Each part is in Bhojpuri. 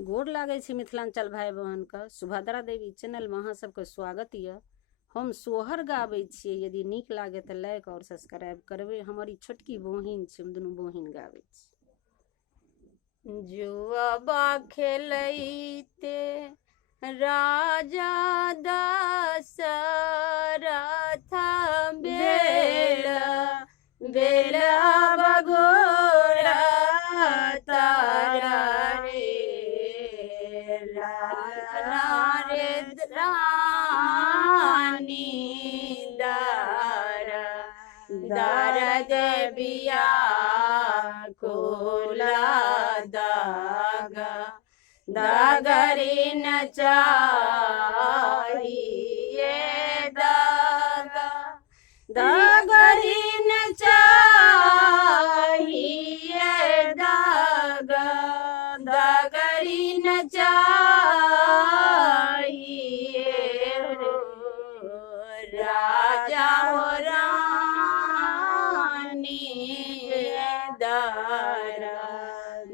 गोर लागे छी मिथिलांचल भाई बहन का। सुभद्रा देवी चैनल में अहाँ सबके स्वागत है। हम सोहर गाबै छियै, यदि नीक लागे तो लाइक और सब्सक्राइब करबे। हमारी छोटकी बहिन छै, हम दुनू बहिन गाबै छी। जुआबा खेलैते राजा दशरथ बेल बेल बगोरा तारा रे रे रानी दार देविया कोला दागा दागरी न चाहिए दागा दागरी न चाहिए दागा दागरी न चाहिए राजा हो रानी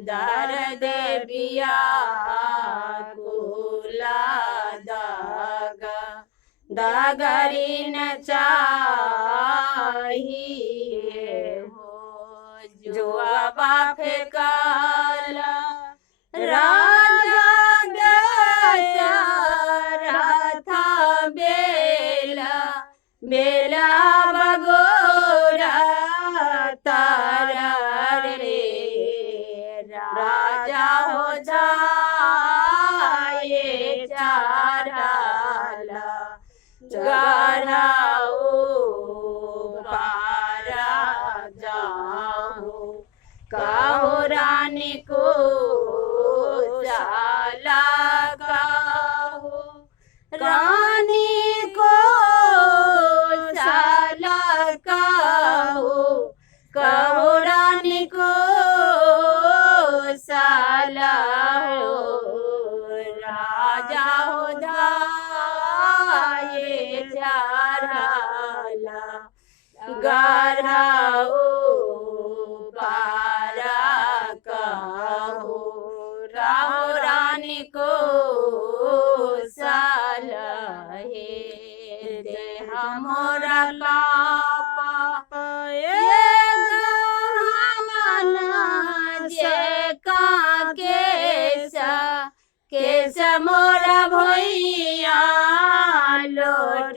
दार देविया कोला दागा दागरी न चाहिए हो। जुआबा फेंकाला राजा दशरथ बेला बेला बगोरा तारा रे राजा हो जाए चाराला गराओ पारा जाओ कहो रानी को साला कहो रानी को साला कहो रानी को साला हो। राजा हो जाए चाराला गराओ पारा कहो राहो रानी को साला हे दे हमरा लापा जे का केसा मोरा भैया लोट